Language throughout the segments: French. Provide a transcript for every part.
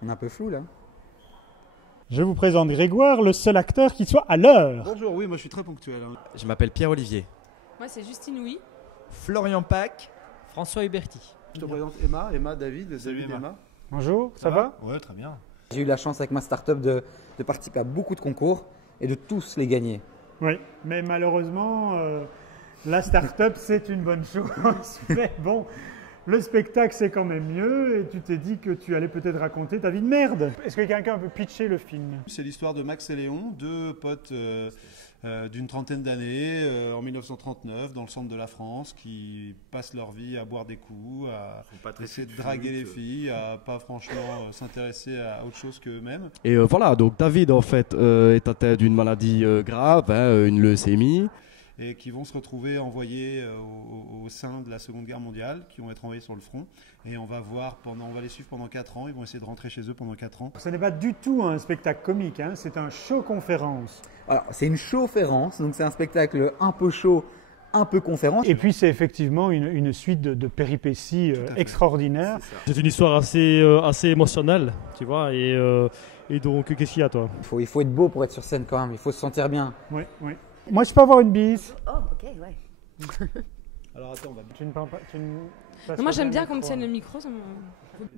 On est un peu flou là. Je vous présente Grégoire, le seul acteur qui soit à l'heure. Bonjour, oui, moi je suis très ponctuel. Je m'appelle Pierre-Olivier. Moi, c'est Justine Louis. Florian Pack, François Huberti. Je te présente Emma, David, Salut David, Emma. Bonjour, ça va? Ouais, très bien. J'ai eu la chance avec ma start-up de participer à beaucoup de concours et de tous les gagner. Oui, mais malheureusement, la start-up, c'est une bonne chose. Mais bon, le spectacle, c'est quand même mieux. Et tu t'es dit que tu allais peut-être raconter ta vie de merde. Est-ce que quelqu'un peut pitcher le film? C'est l'histoire de Max et Léon, deux potes d'une trentaine d'années, en 1939, dans le centre de la France, qui passent leur vie à boire des coups, à essayer de draguer les filles, à pas franchement s'intéresser à autre chose qu'eux-mêmes. Et voilà, donc David en fait est atteint d'une maladie grave, une leucémie. Et qui vont se retrouver envoyés au sein de la Seconde Guerre mondiale, qui vont être envoyés sur le front. Et on va les suivre pendant 4 ans, ils vont essayer de rentrer chez eux pendant 4 ans. Ce n'est pas du tout un spectacle comique, hein, c'est un show-conférence. Alors, c'est une show-conférence, donc c'est un spectacle un peu show, un peu conférence. Et puis c'est effectivement une suite de péripéties extraordinaires. C'est une histoire assez émotionnelle, tu vois, et donc qu'est-ce qu'il y a toi? Il faut être beau pour être sur scène quand même, il faut se sentir bien. Oui, oui. Moi, je peux avoir une bise? Oh, ok, ouais. Alors attends, on va... Tu ne parles pas, Non, moi, j'aime bien qu'on me tienne le micro. Ça me...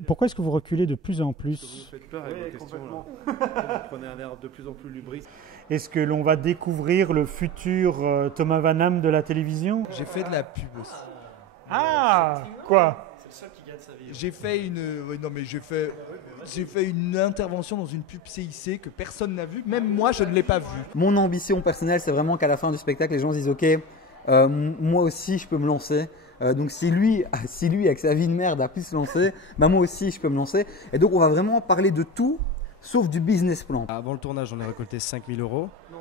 Pourquoi est-ce que vous reculez de plus en plus? Vous faites peur avec vos questions, là. Vous prenez un air de plus en plus lubrique. Est-ce que l'on va découvrir le futur Thomas Van Hamme de la télévision? J'ai fait de la pub aussi. Ah! Quoi? J'ai fait j'ai fait une intervention dans une pub CIC que personne n'a vue, même moi je ne l'ai pas vue. Mon ambition personnelle, c'est vraiment qu'à la fin du spectacle, les gens se disent ok, moi aussi je peux me lancer. Donc si lui avec sa vie de merde a pu se lancer, bah moi aussi je peux me lancer. Et donc on va vraiment parler de tout sauf du business plan. Avant le tournage, j'en ai récolté 5 000 euros. Non,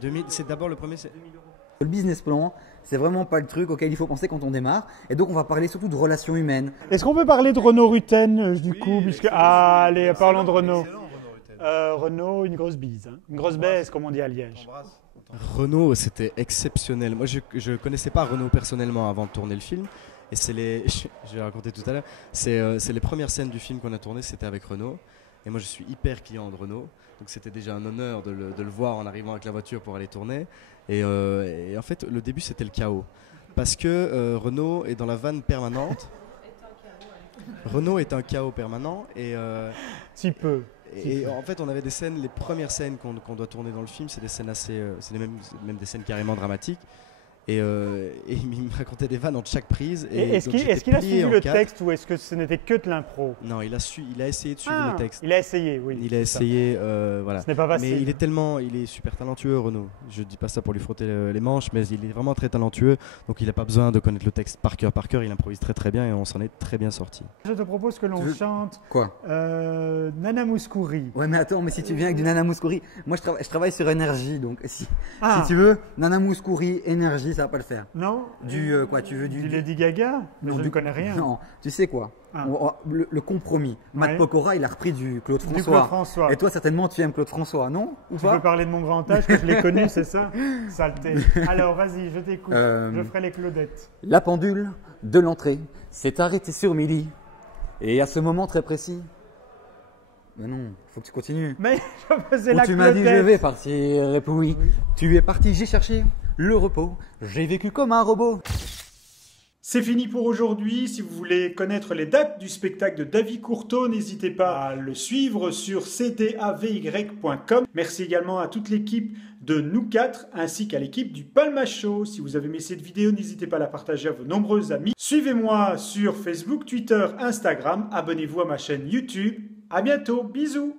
2 000. C'est d'abord le premier, c'est 2 000 euros. Le business plan, c'est vraiment pas le truc auquel il faut penser quand on démarre. Et donc on va parler surtout de relations humaines. Est-ce qu'on peut parler de Renaud Rutten du coup, puisque allez, parlons de Renaud. Renaud, une grosse bise, hein. Une grosse baisse comme on dit à Liège. Renaud, c'était exceptionnel. Moi, je connaissais pas Renaud personnellement avant de tourner le film. Et c'est je l'ai raconté tout à l'heure, c'est les premières scènes du film qu'on a tourné, c'était avec Renaud. Et moi, je suis hyper client de Renaud. Donc c'était déjà un honneur de le voir en arrivant avec la voiture pour aller tourner. Et en fait, le début, c'était le chaos. Parce que Renaud est dans la vanne permanente. Renaud est un chaos permanent. Et, Si peu. Et en fait, on avait des scènes, les premières scènes qu'on doit tourner dans le film, c'est des scènes assez, c'est même des scènes carrément dramatiques. Et il me racontait des vannes entre chaque prise. Et est-ce qu'il a suivi le texte ou est-ce que ce n'était que de l'impro? Non, il a essayé de suivre le texte. Il a essayé, oui. Il a essayé, voilà. Ce n'est pas facile. Mais il est super talentueux, Renaud. Je dis pas ça pour lui frotter les manches, mais il est vraiment très talentueux. Donc il n'a pas besoin de connaître le texte par cœur. Il improvise très très bien et on s'en est très bien sorti. Je te propose que l'on chante. Quoi? Nana Mouskouri. Ouais, mais attends, mais si tu viens avec du Nana Mouskouri, moi je travaille sur énergie, donc si tu veux, Nana Mouskouri, énergie, ça va pas le faire. Non? Quoi, tu veux du Lady Gaga? Mais je ne connais rien. Non, tu sais quoi? Le compromis. Matt Pokora, il a repris du Claude François. Du Claude François. Et toi, certainement, tu aimes Claude François, non? Ou tu pas? peux parler de mon grand âge, que je l'ai connu, c'est ça? Saleté. Alors, vas-y, je t'écoute. Je ferai les Claudettes. La pendule de l'entrée s'est arrêtée sur midi. Et à ce moment très précis... Mais non, faut que tu continues. Mais je faisais la tu m'as dit, je Claudette. vais partir. Et puis oui, tu es parti, j'ai cherché le repos. J'ai vécu comme un robot. C'est fini pour aujourd'hui. Si vous voulez connaître les dates du spectacle de David Courteau, n'hésitez pas à le suivre sur cdavy.com. Merci également à toute l'équipe de Nous 4 ainsi qu'à l'équipe du Palma Show. Si vous avez aimé cette vidéo, n'hésitez pas à la partager à vos nombreux amis. Suivez-moi sur Facebook, Twitter, Instagram. Abonnez-vous à ma chaîne YouTube. À bientôt. Bisous.